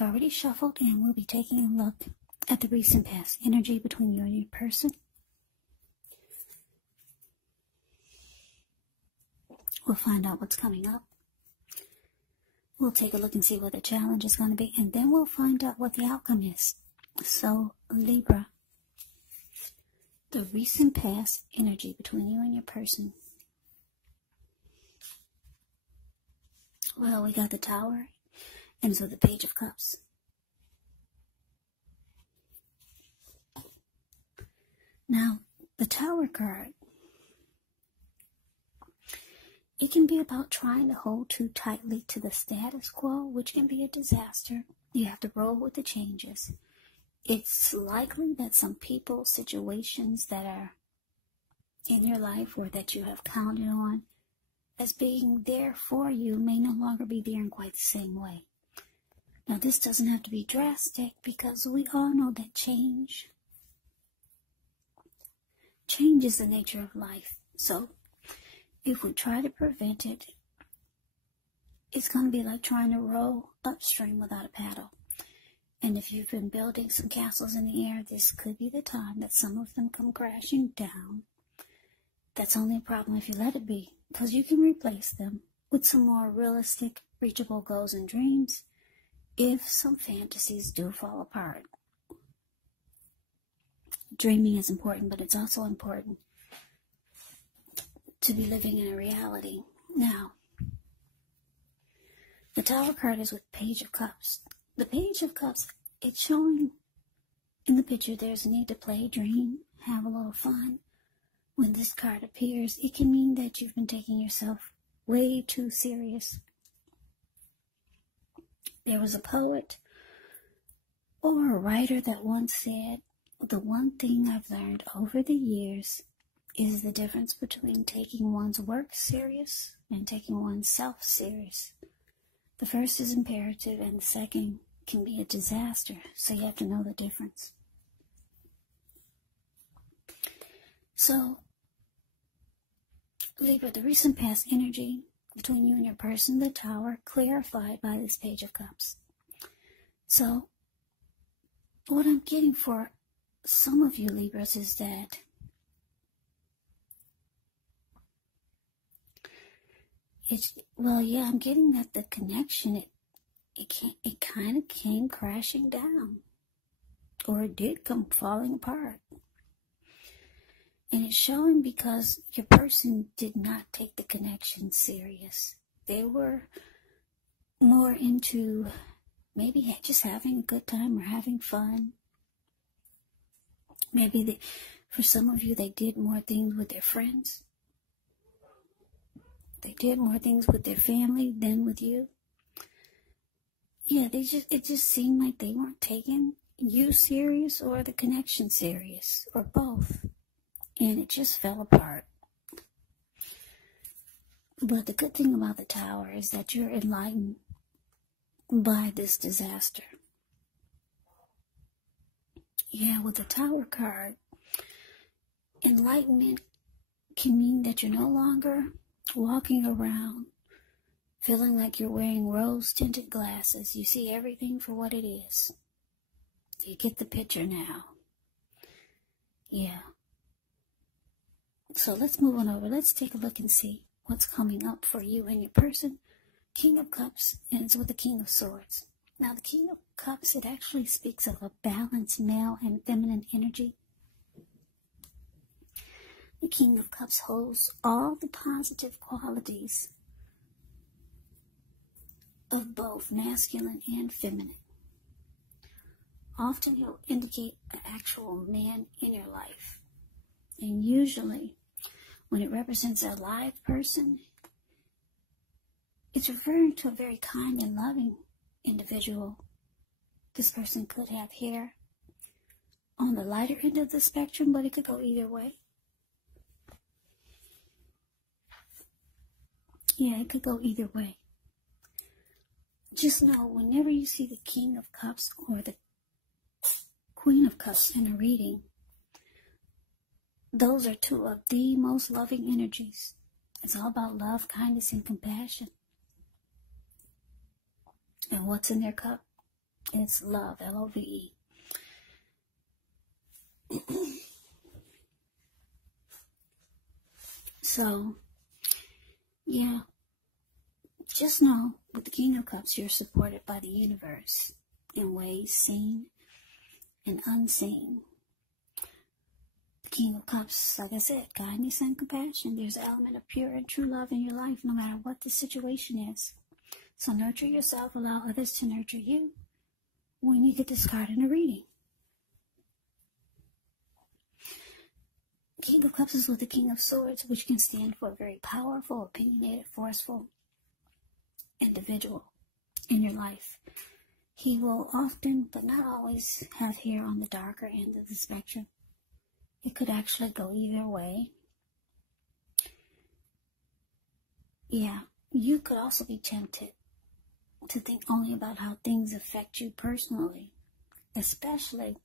I've already shuffled, and we'll be taking a look at the recent past energy between you and your person. We'll find out what's coming up. We'll take a look and see what the challenge is going to be, and then we'll find out what the outcome is. So, Libra, the recent past energy between you and your person. Well, we got the Tower, and so the Page of Cups. Now, the Tower card, it can be about trying to hold too tightly to the status quo, which can be a disaster. You have to roll with the changes. It's likely that some people, situations that are in your life or that you have counted on as being there for you may no longer be there in quite the same way. Now, this doesn't have to be drastic because we all know that change is the nature of life. So, if we try to prevent it, it's going to be like trying to row upstream without a paddle. And if you've been building some castles in the air, this could be the time that some of them come crashing down. That's only a problem if you let it be, because you can replace them with some more realistic, reachable goals and dreams if some fantasies do fall apart. Dreaming is important, but it's also important to be living in a reality. Now, the Tower card is with Page of Cups. The Page of Cups, it's showing in the picture there's a need to play, dream, have a little fun. When this card appears, it can mean that you've been taking yourself way too serious. There was a poet or a writer that once said, "The one thing I've learned over the years is the difference between taking one's work serious and taking oneself serious. The first is imperative and the second can be a disaster, so you have to know the difference." So, Libra, the recent past energy between you and your person, the Tower, clarified by this Page of Cups. So, what I'm getting for some of you Libras is that I'm getting that the connection, it kind of came crashing down, or it did come falling apart. And it's showing because your person did not take the connection serious. They were more into maybe just having a good time or having fun. Maybe for some of you, they did more things with their friends. They did more things with their family than with you. Yeah, it just seemed like they weren't taking you serious or the connection serious, or both. And it just fell apart. But the good thing about the Tower is that you're enlightened by this disaster. Yeah, with the Tower card, enlightenment can mean that you're no longer walking around feeling like you're wearing rose-tinted glasses. You see everything for what it is. You get the picture now. Yeah. So let's move on over. Let's take a look and see what's coming up for you and your person. King of Cups, and it's with the King of Swords. Now, the King of Cups, it actually speaks of a balanced male and feminine energy. The King of Cups holds all the positive qualities of both masculine and feminine. Often he'll indicate an actual man in your life. And usually, when it represents a live person, it's referring to a very kind and loving individual. This person could have hair on the lighter end of the spectrum, but it could go either way. Yeah, it could go either way. Just know, whenever you see the King of Cups or the Queen of Cups in a reading, those are two of the most loving energies. It's all about love, kindness, and compassion. And what's in their cup? It's love, L-O-V-E. So, yeah, just know with the King of Cups, you're supported by the universe in ways seen and unseen. The King of Cups, like I said, kindness and compassion. There's an element of pure and true love in your life, no matter what the situation is. So nurture yourself, allow others to nurture you when you get this card in a reading. King of Cups is with the King of Swords, which can stand for a very powerful, opinionated, forceful individual in your life. He will often, but not always, have hair on the darker end of the spectrum. It could actually go either way. Yeah, you could also be tempted to think only about how things affect you personally, especially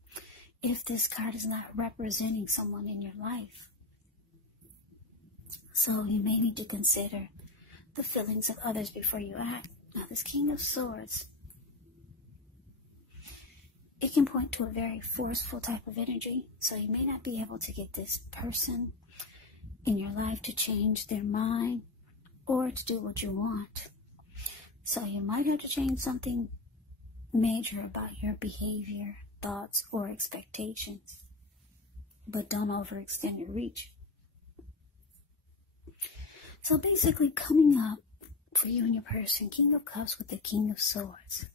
if this card is not representing someone in your life. So you may need to consider the feelings of others before you act. Now, this King of Swords, it can point to a very forceful type of energy, so you may not be able to get this person in your life to change their mind or to do what you want. So you might have to change something major about your behavior, thoughts, or expectations, but don't overextend your reach. So basically, coming up for you and your person, King of Cups with the King of Swords.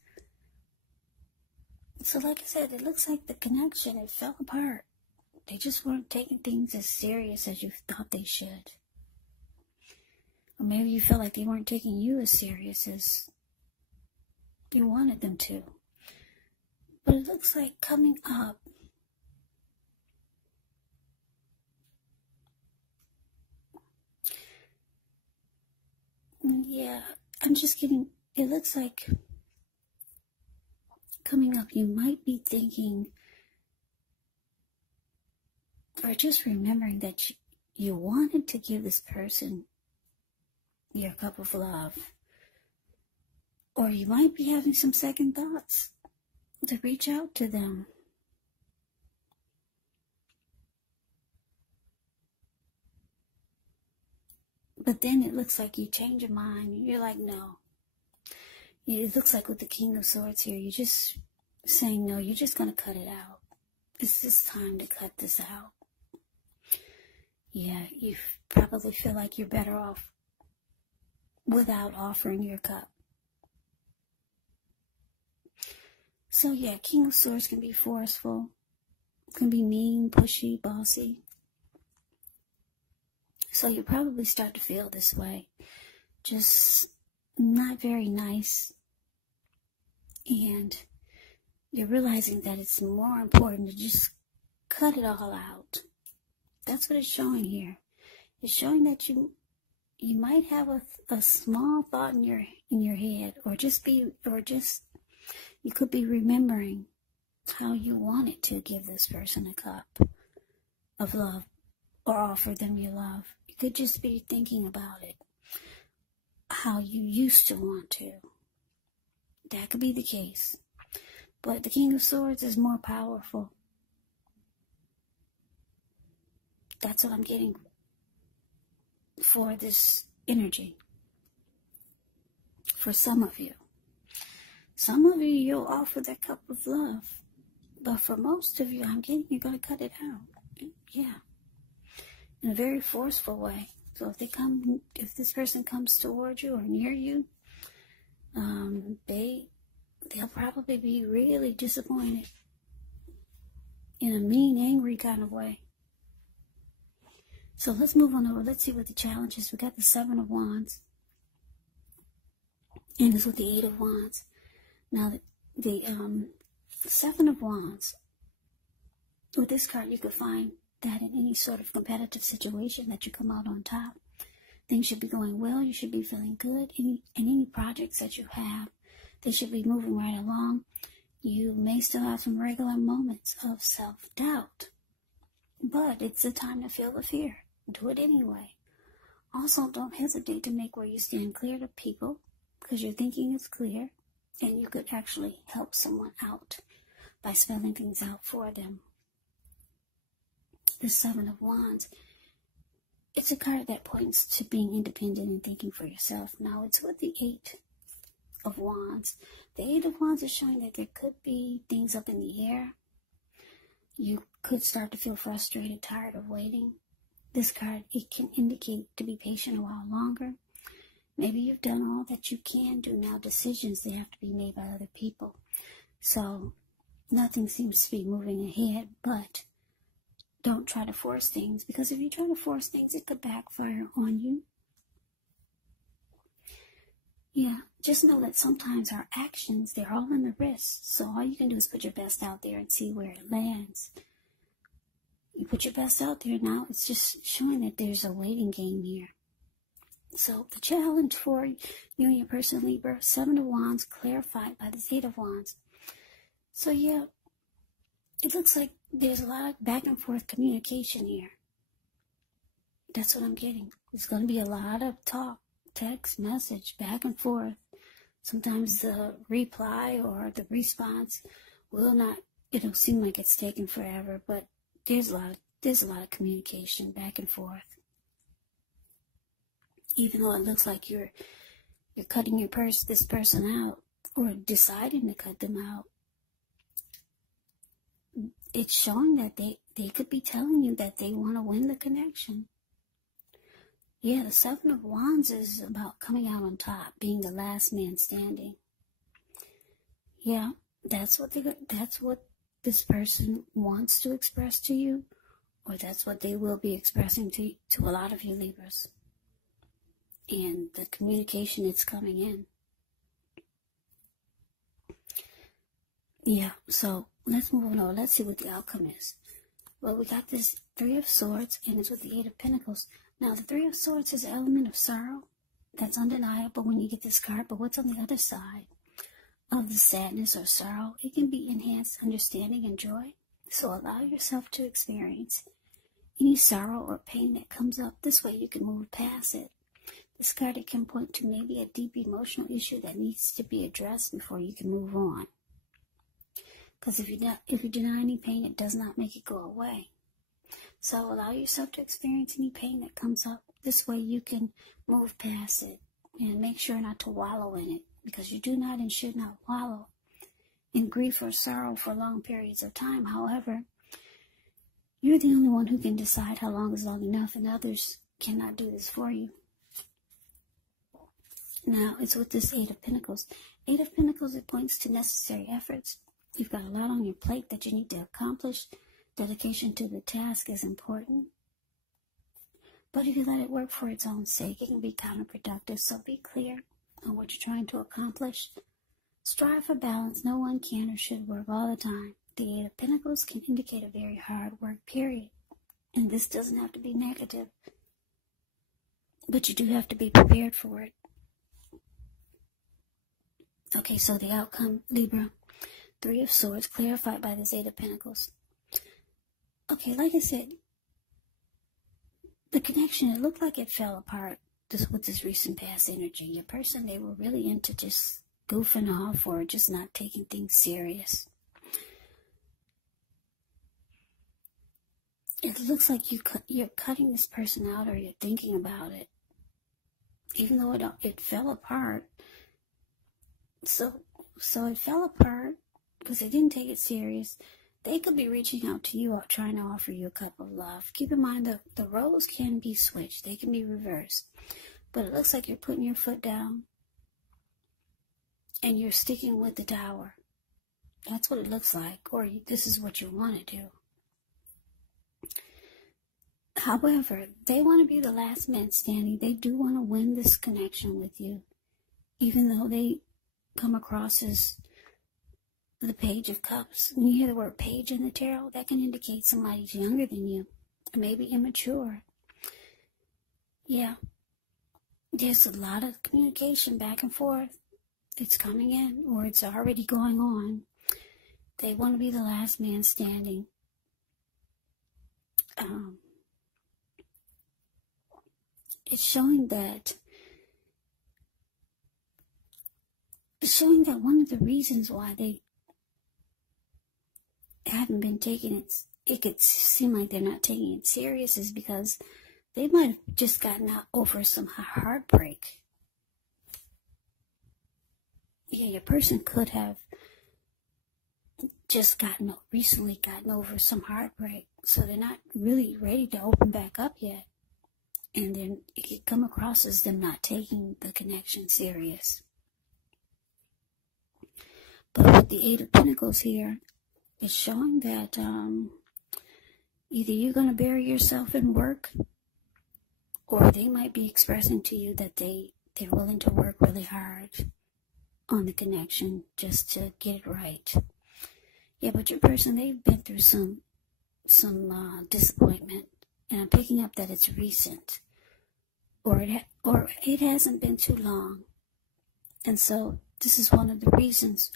So like I said, it looks like the connection, it fell apart. They just weren't taking things as serious as you thought they should. Or maybe you felt like they weren't taking you as serious as you wanted them to. But it looks like coming up, yeah, I'm just getting, it looks like coming up, you might be thinking, or just remembering that you wanted to give this person your cup of love. Or you might be having some second thoughts to reach out to them. But then it looks like you change your mind. You're like, no. It looks like with the King of Swords here, you're just saying, no, you're just going to cut it out. It's just time to cut this out. Yeah, you probably feel like you're better off without offering your cup. So yeah, King of Swords can be forceful, can be mean, pushy, bossy. So you probably start to feel this way. Just not very nice. And you're realizing that it's more important to just cut it all out. That's what it's showing here. It's showing that you might have a small thought in your head, or you could be remembering how you wanted to give this person a cup of love or offer them your love. You could just be thinking about it, how you used to want to. That could be the case. But the King of Swords is more powerful. That's what I'm getting for this energy. For some of you. Some of you, you'll offer that cup of love. But for most of you, I'm getting you're going to cut it out. Yeah. In a very forceful way. So if this person comes towards you or near you, they'll probably be really disappointed. In a mean, angry kind of way. So let's move on over. Let's see what the challenge is. We got the Seven of Wands. And it's with the Eight of Wands. Now, the Seven of Wands. With this card, you could find that in any sort of competitive situation that you come out on top. Things should be going well. You should be feeling good. Any projects that you have, they should be moving right along. You may still have some regular moments of self-doubt. But it's the time to feel the fear. Do it anyway. Also, don't hesitate to make where you stand clear to people, because your thinking is clear. and you could actually help someone out by spelling things out for them. The Seven of Wands, it's a card that points to being independent and thinking for yourself. Now, it's with the Eight of Wands. The Eight of Wands is showing that there could be things up in the air. You could start to feel frustrated, tired of waiting. This card, it can indicate to be patient a while longer. Maybe you've done all that you can do. Now decisions, they have to be made by other people. So nothing seems to be moving ahead, but don't try to force things, because if you try to force things, it could backfire on you. Yeah, just know that sometimes our actions, they're all in the wrist. So all you can do is put your best out there and see where it lands. You put your best out there now, it's just showing that there's a waiting game here. So the challenge for you and your person, Libra, Seven of Wands clarified by the Eight of Wands. So yeah, it looks like there's a lot of back and forth communication here. That's what I'm getting. There's going to be a lot of talk, text, message, back and forth. Sometimes the reply or the response it'll seem like it's taking forever, but there's a lot of communication back and forth. Even though it looks like you're cutting this person out, or deciding to cut them out, it's showing that they could be telling you that they want to win the connection. Yeah, the Seven of Wands is about coming out on top, being the last man standing. Yeah, that's what this person wants to express to you, or that's what they will be expressing to a lot of you Libras. And the communication is coming in. Yeah, so let's move on over. Let's see what the outcome is. Well, we got this Three of Swords, and it's with the Eight of Pentacles. Now, the Three of Swords is an element of sorrow. That's undeniable when you get this card. But what's on the other side of the sadness or sorrow? It can be enhanced understanding and joy. So allow yourself to experience any sorrow or pain that comes up. This way you can move past it. This card, it can point to maybe a deep emotional issue that needs to be addressed before you can move on. Because if you deny any pain, it does not make it go away. So allow yourself to experience any pain that comes up. This way you can move past it, and make sure not to wallow in it, because you do not and should not wallow in grief or sorrow for long periods of time. However, you're the only one who can decide how long is long enough, and others cannot do this for you. Now, it's with this Eight of Pentacles. Eight of Pentacles, it points to necessary efforts. You've got a lot on your plate that you need to accomplish. Dedication to the task is important. But if you let it work for its own sake, it can be counterproductive. So be clear on what you're trying to accomplish. Strive for balance. No one can or should work all the time. The Eight of Pentacles can indicate a very hard work period. And this doesn't have to be negative, but you do have to be prepared for it. Okay, so the outcome, Libra, Three of Swords, clarified by this Eight of Pentacles. Okay, like I said, the connection, it looked like it fell apart with this recent past energy. Your person, they were really into just goofing off or just not taking things serious. It looks like you're cutting this person out, or you're thinking about it, even though it fell apart. So it fell apart because they didn't take it serious. They could be reaching out to you, trying to offer you a cup of love. Keep in mind that the roles can be switched. They can be reversed. But it looks like you're putting your foot down and you're sticking with the Tower. That's what it looks like. Or this is what you want to do. However, they want to be the last man standing. They do want to win this connection with you. Even though they come across as the Page of Cups. When you hear the word page in the tarot, that can indicate somebody's younger than you, or maybe immature. Yeah, there's a lot of communication back and forth. It's coming in, or it's already going on. They want to be the last man standing. It's showing that showing that one of the reasons why they haven't been taking it could seem like they're not taking it serious, is because they might have just gotten over some heartbreak. Yeah, your person could have just recently gotten over some heartbreak, so they're not really ready to open back up yet. And then it could come across as them not taking the connection serious. But with the Eight of Pentacles here, it's showing that either you're going to bury yourself in work, or they might be expressing to you that they're willing to work really hard on the connection just to get it right. Yeah, but your person, they've been through some disappointment, and I'm picking up that it's recent, or it hasn't been too long. And so this is one of the reasons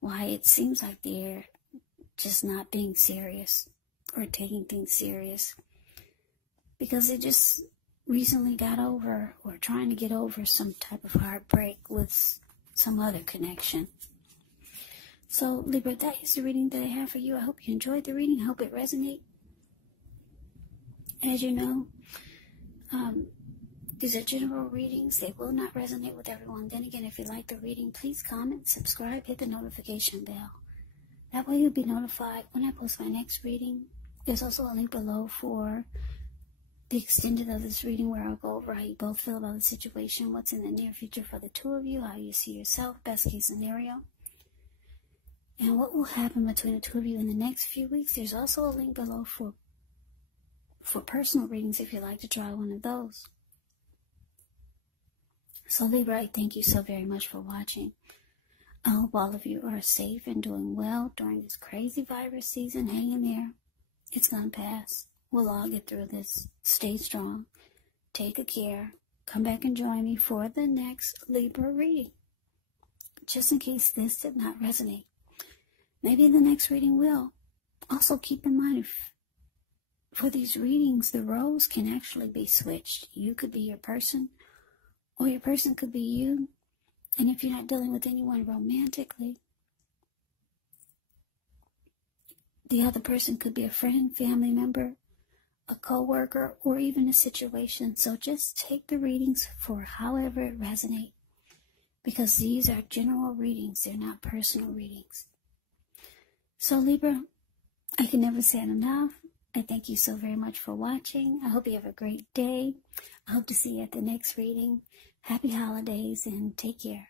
why it seems like they're just not being serious or taking things serious, because they just recently got over or trying to get over some type of heartbreak with some other connection. So Libra, that is the reading that I have for you. I hope you enjoyed the reading. I hope it resonates. As you know, these are general readings. They will not resonate with everyone. Then again, if you like the reading, please comment, subscribe, hit the notification bell. That way you'll be notified when I post my next reading. There's also a link below for the extended of this reading, where I'll go over how you both feel about the situation, what's in the near future for the two of you, how you see yourself, best case scenario, and what will happen between the two of you in the next few weeks. There's also a link below for personal readings if you'd like to try one of those. So Libra, I thank you so very much for watching. I hope all of you are safe and doing well during this crazy virus season. Hang in there. It's gonna pass. We'll all get through this. Stay strong. Take good care. Come back and join me for the next Libra reading. Just in case this did not resonate. Maybe the next reading will. Also keep in mind, for these readings, the roles can actually be switched. You could be your person, or your person could be you. And if you're not dealing with anyone romantically, the other person could be a friend, family member, a co-worker, or even a situation. So just take the readings for however it resonates, because these are general readings. They're not personal readings. So Libra, I can never say it enough. I thank you so very much for watching. I hope you have a great day. I hope to see you at the next reading. Happy holidays and take care.